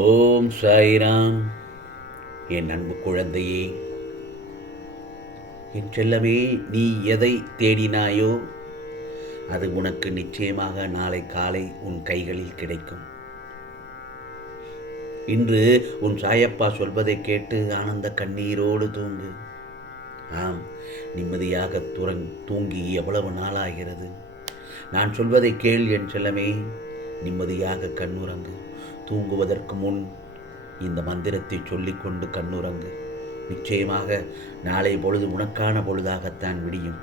ஓம் சாய்ராம். என் அன்பு குழந்தையே என் செல்லமே நீ எதை தேடினாயோ அது உனக்கு நிச்சயமாக நாளை காலை உன் கைகளில் கிடைக்கும். இன்று உன் சாயப்பா சொல்வதை கேட்டு ஆனந்த கண்ணீரோடு தூங்கு. ஆம் நிம்மதியாக துறங் தூங்கி எவ்வளவு நாளாகிறது. நான் சொல்வதை கேள் என் செல்லமே நிம்மதியாக கண்ணுறங்கு. தூங்குவதற்கு முன் இந்த மந்திரத்தை சொல்லிக்கொண்டு கண்ணுறங்கு. நிச்சயமாக நாளை பொழுது உனக்கான பொழுதாகத்தான் விடியும்.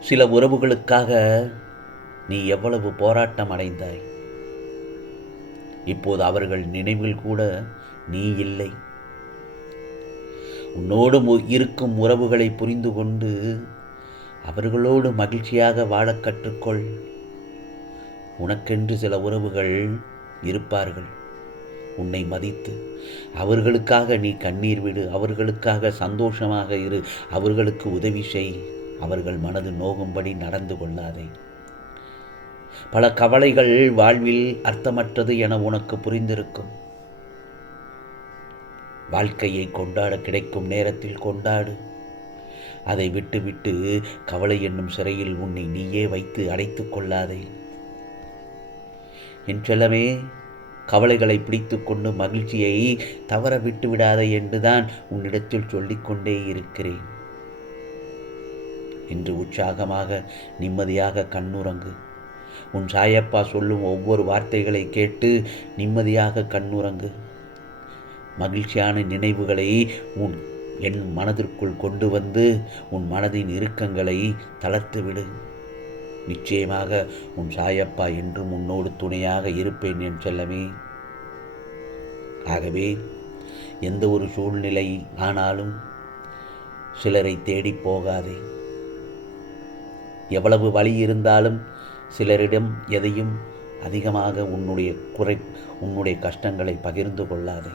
சில உறவுகளுக்காக நீ எவ்வளவு போராட்டம் அடைந்தாய்? இப்போது அவர்கள் நினைவில் கூட நீ இல்லை. உன்னோடு இருக்கும் உறவுகளை புரிந்து கொண்டு அவர்களோடு மகிழ்ச்சியாக வாழக் கற்றுக்கொள். உனக்கென்று சில உறவுகள் இருப்பார்கள். உன்னை மதித்து அவர்களுக்காக நீ கண்ணீர் விடு அவர்களுக்காக சந்தோஷமாக இரு அவர்களுக்கு உதவி செய். அவர்கள் மனது நோகும்படி நடந்து கொள்ளாதே. பல கவலைகள் வாழ்வில் அர்த்தமற்றது என உனக்கு புரிந்திருக்கும். வாழ்க்கையை கொண்டாட கிடைக்கும் நேரத்தில் கொண்டாடு. அதை விட்டுவிட்டு கவலை என்னும் சிறையில் உன்னை நீயே வைத்து அடைத்துக் கொள்ளாதே. என் செல்லமே கவலைகளை பிடித்துக்கொண்டு மகிழ்ச்சியை தவற விட்டு விடாதே என்றுதான் உன்னிடத்தில் சொல்லிக்கொண்டே இருக்கிறேன். இன்று உற்சாகமாக நிம்மதியாக கண்ணுறங்கு. உன் சாயப்பா சொல்லும் ஒவ்வொரு வார்த்தைகளை கேட்டு நிம்மதியாக கண்ணுறங்கு. மகிழ்ச்சியான நினைவுகளை உன் என் மனதிற்குள் கொண்டு வந்து உன் மனதின் இறுக்கங்களை தளர்த்து விடு நிச்சயமாக உன் சாயப்பா என்றும் உன்னோடு துணையாக இருப்பேன் என் செல்லமே. ஆகவே எந்த ஒரு சூழ்நிலை ஆனாலும் சிலரை தேடி போகாதே. எவ்வளவு வழி இருந்தாலும் சிலரிடம் எதையும் அதிகமாக உன்னுடைய குறை உன்னுடைய கஷ்டங்களை பகிர்ந்து கொள்ளாதே.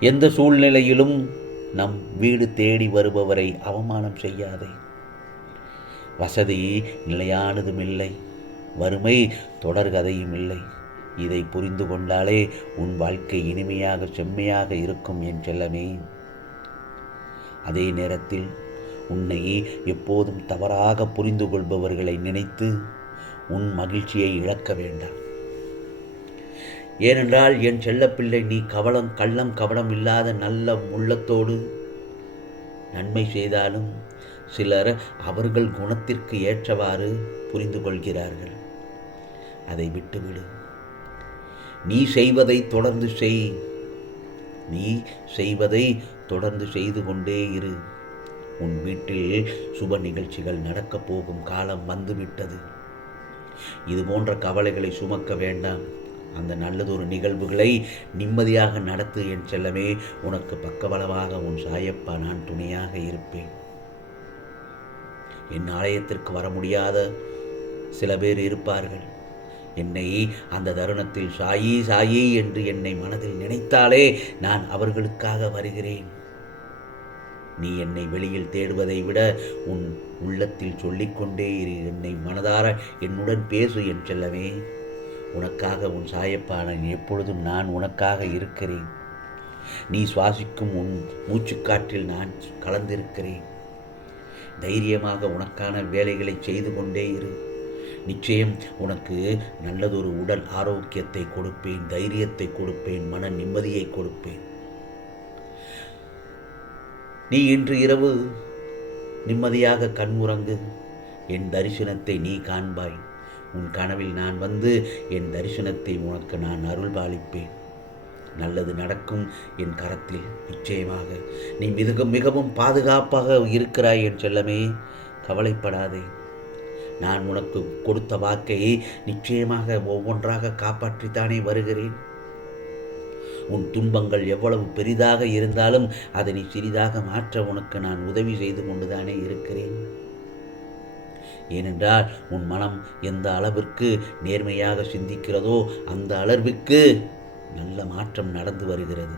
எந்த சூழ்நிலையிலும் நம் வீடு தேடி வருபவரை அவமானம் செய்யாதே. வசதி நிலையானதும் இல்லை வறுமை தொடர்கதையும் இல்லை இதை புரிந்து கொண்டாலே உன் வாழ்க்கை இனிமையாக செம்மையாக இருக்கும் என் செல்லமே. அதே நேரத்தில் உன்னை எப்போதும் தவறாக புரிந்து கொள்பவர்களை நினைத்து உன் மகிழ்ச்சியை இழக்க வேண்டாம். ஏனென்றால் என் செல்லப்பிள்ளை நீ கவலம் கள்ளம் கவனம் இல்லாத நல்ல உள்ளத்தோடு நன்மை செய்தாலும் சிலர் அவர்கள் குணத்திற்கு ஏற்றவாறு புரிந்து கொள்கிறார்கள் அதை விட்டுவிடு. நீ செய்வதை தொடர்ந்து செய். நீ செய்வதை தொடர்ந்து செய்து கொண்டே இரு. உன் வீட்டில் சுப நிகழ்ச்சிகள் நடக்கப் போகும் காலம் வந்துவிட்டது. இது போன்ற கவலைகளை சுமக்க வேண்டாம். அந்த நல்லதொரு நிகழ்வுகளை நிம்மதியாக நடத்து என் செல்லமே உனக்கு பக்கபலமாக உன் சாயப்பா நான் துணையாக இருப்பேன். என் ஆலயத்திற்கு வர முடியாத சில பேர் இருப்பார்கள். என்னை அந்த தருணத்தில் சாயி சாயி என்று என்னை மனதில் நினைத்தாலே நான் அவர்களுக்காக வருகிறேன். நீ என்னை வெளியில் தேடுவதை விட உன் உள்ளத்தில் சொல்லிக்கொண்டே இரு. என்னை மனதார என்னுடன் பேசு என் செல்லவே உனக்காக உன் சாயப்பான எப்பொழுதும் நான் உனக்காக இருக்கிறேன். நீ சுவாசிக்கும் உன் மூச்சுக்காற்றில் நான் கலந்திருக்கிறேன். தைரியமாக உனக்கான வேலைகளை செய்து கொண்டே இரு. நிச்சயம் உனக்கு நல்லதொரு உடல் ஆரோக்கியத்தை கொடுப்பேன் தைரியத்தை கொடுப்பேன் மன நிம்மதியை கொடுப்பேன். நீ இன்று இரவு நிம்மதியாக கண்முறங்கு என் தரிசனத்தை நீ காண்பாய். உன் கனவில் நான் வந்து என் தரிசனத்தை உனக்கு நான் அருள் பாலிப்பேன் நல்லது நடக்கும் என் கரத்தில். நிச்சயமாக நீ மிக மிகவும் பாதுகாப்பாக இருக்கிறாய் என் செல்லமே. கவலைப்படாதே. நான் உனக்கு கொடுத்த வாக்கை நிச்சயமாக ஒவ்வொன்றாக காப்பாற்றித்தானே வருகிறேன். உன் துன்பங்கள் எவ்வளவு பெரிதாக இருந்தாலும் அதனை சிறிதாக மாற்ற உனக்கு நான் உதவி செய்து கொண்டுதானே இருக்கிறேன். ஏனென்றால் உன் மனம் எந்த அளவிற்கு நேர்மையாக சிந்திக்கிறதோ அந்த அளவிற்கு நல்ல மாற்றம் நடந்து வருகிறது.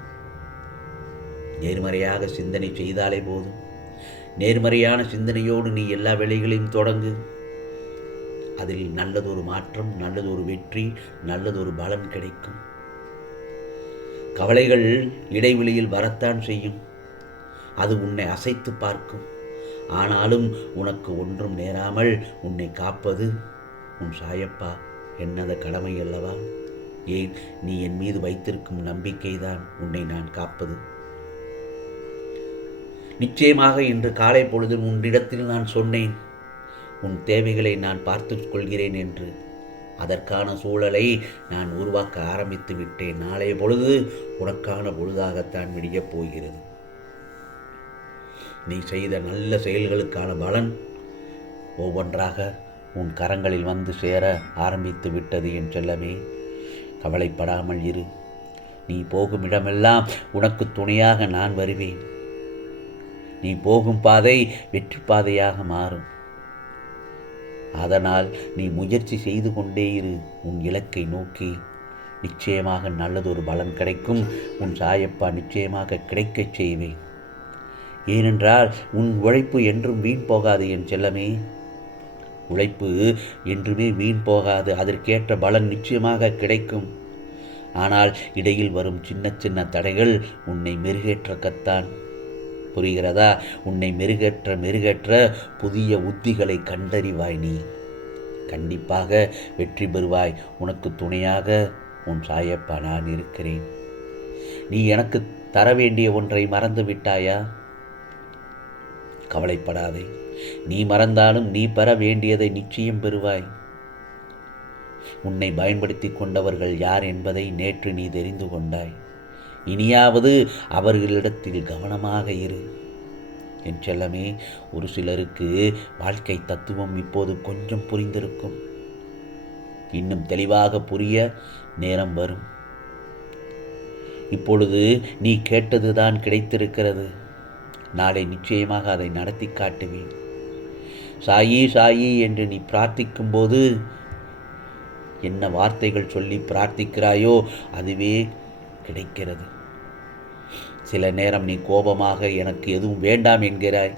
நேர்மறையாக சிந்தனை செய்தாலே போதும். நேர்மறையான சிந்தனையோடு நீ எல்லா வேலைகளையும் தொடங்கு. அதில் நல்லதொரு மாற்றம் நல்லதொரு வெற்றி நல்லதொரு பலன் கிடைக்கும். கவலைகள் இடைவெளியில் வரத்தான் செய்யும். அது உன்னை அசைத்து பார்க்கும். ஆனாலும் உனக்கு ஒன்றும் நேராமல் உன்னை காப்பது உன் சாயப்பா. என்னத கடமை அல்லவா? ஏன் நீ என் மீது வைத்திருக்கும் நம்பிக்கைதான் உன்னை நான் காப்பது? நிச்சயமாக இன்று காலை பொழுதில் உன்னிடத்தில் நான் சொன்னேன் உன் தேவைகளை நான் பார்த்துக் கொள்கிறேன் என்று. அதற்கான சூழலை நான் உருவாக்க ஆரம்பித்து விட்டேன். நாளைய பொழுது உனக்கான பொழுதாகத்தான் விடியப் போகிறது. நீ செய்த நல்ல செயல்களுக்கான பலன் ஒவ்வொன்றாக உன் கரங்களில் வந்து சேர ஆரம்பித்து விட்டது என் செல்லமே. கவலைப்படாமல் இரு. நீ போகும் இடமெல்லாம் உனக்கு துணையாக நான் வருவேன். நீ போகும் பாதை வெற்றி பாதையாக மாறும். அதனால் நீ முயற்சி செய்து கொண்டே இரு. உன் இலக்கை நோக்கி. நிச்சயமாக நல்லதொரு பலன் கிடைக்கும். உன் சாயப்பா நிச்சயமாக கிடைக்கச் செய்வேன். ஏனென்றால் உன் உழைப்பு என்றும் வீண் போகாது என் செல்லமே. உழைப்பு என்றுமே வீண் போகாது. அதற்கேற்ற பலன் நிச்சயமாக கிடைக்கும். ஆனால் இடையில் வரும் சின்ன சின்ன தடைகள் உன்னை மெருகேற்றக்கத்தான். புரிகிறதா? உன்னை மெருகேற்ற மெருகேற்ற புதிய உத்திகளை கண்டறிவாய் நீ. கண்டிப்பாக வெற்றி பெறுவாய். உனக்கு துணையாக உன் சாயப்பா நான் இருக்கிறேன். நீ எனக்கு தர வேண்டிய ஒன்றை மறந்து விட்டாயா கவலைப்படாதே. நீ மறந்தாலும் நீ பெற வேண்டியதை நிச்சயம் பெறுவாய். உன்னை பயன்படுத்தி கொண்டவர்கள் யார் என்பதை நேற்று நீ தெரிந்து கொண்டாய். இனியாவது அவர்களிடத்தில் கவனமாக இரு. என் செல்லமே ஒரு சிலருக்கு வாழ்க்கை தத்துவம் இப்போது கொஞ்சம் புரிந்திருக்கும். இன்னும் தெளிவாக புரிய நேரம் வரும். இப்பொழுது நீ கேட்டதுதான் கிடைத்திருக்கிறது. நாளை நிச்சயமாக அதை நடத்தி காட்டுவேன். சாயி சாயி என்று நீ பிரார்த்திக்கும்போது என்ன வார்த்தைகள் சொல்லி பிரார்த்திக்கிறாயோ அதுவே கிடைக்கிறது. சில நேரம் நீ கோபமாக எனக்கு எதுவும் வேண்டாம் என்கிறாய்.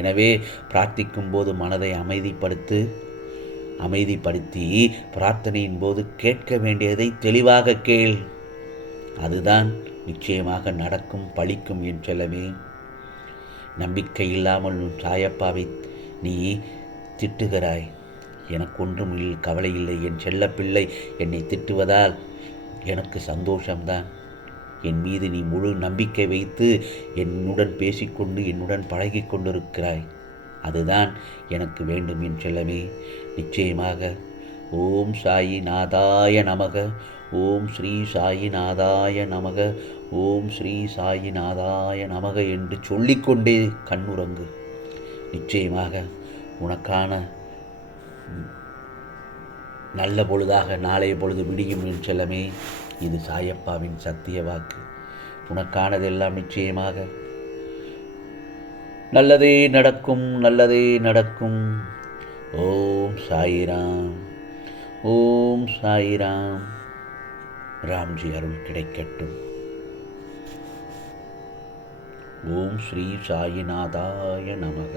எனவே பிரார்த்திக்கும் போது மனதை அமைதிப்படுத்து அமைதிப்படுத்தி பிரார்த்தனையின் போது கேட்க வேண்டியதை தெளிவாக கேள். அதுதான் நிச்சயமாக நடக்கும் பழிக்கும் என் செல்லவே நம்பிக்கை இல்லாமல் உன் சாயப்பாவை நீ திட்டுகிறாய். எனக்கு ஒன்றும் கவலை இல்லை என் செல்லப்பிள்ளை என்னை திட்டுவதால் எனக்கு சந்தோஷம்தான். என் மீது நீ முழு நம்பிக்கை வைத்து என்னுடன் பேசிக்கொண்டு என்னுடன் பழகி கொண்டிருக்கிறாய். அதுதான் எனக்கு வேண்டும் என் செல்லமே. நிச்சயமாக ஓம் சாயி நாதாய நமக ஓம் ஸ்ரீ சாயி நாதாய நமக ஓம் ஸ்ரீ சாயி நாதாய நமக என்று சொல்லிக்கொண்டே கண்ணுறங்கு. நிச்சயமாக உனக்கான நல்ல பொழுதாக நாளைய பொழுது விடியும் என் செல்லமே இது சாயப்பாவின் சத்திய வாக்கு. உனக்கானதெல்லாம் நிச்சயமாக நல்லதே நடக்கும் நல்லதே நடக்கும். ஓம் சாயிராம் ஓம் சாயிராம். ராம்ஜி அருள் கிடைக்கட்டும். ஓம் ஸ்ரீ சாயிநாதாய நமக.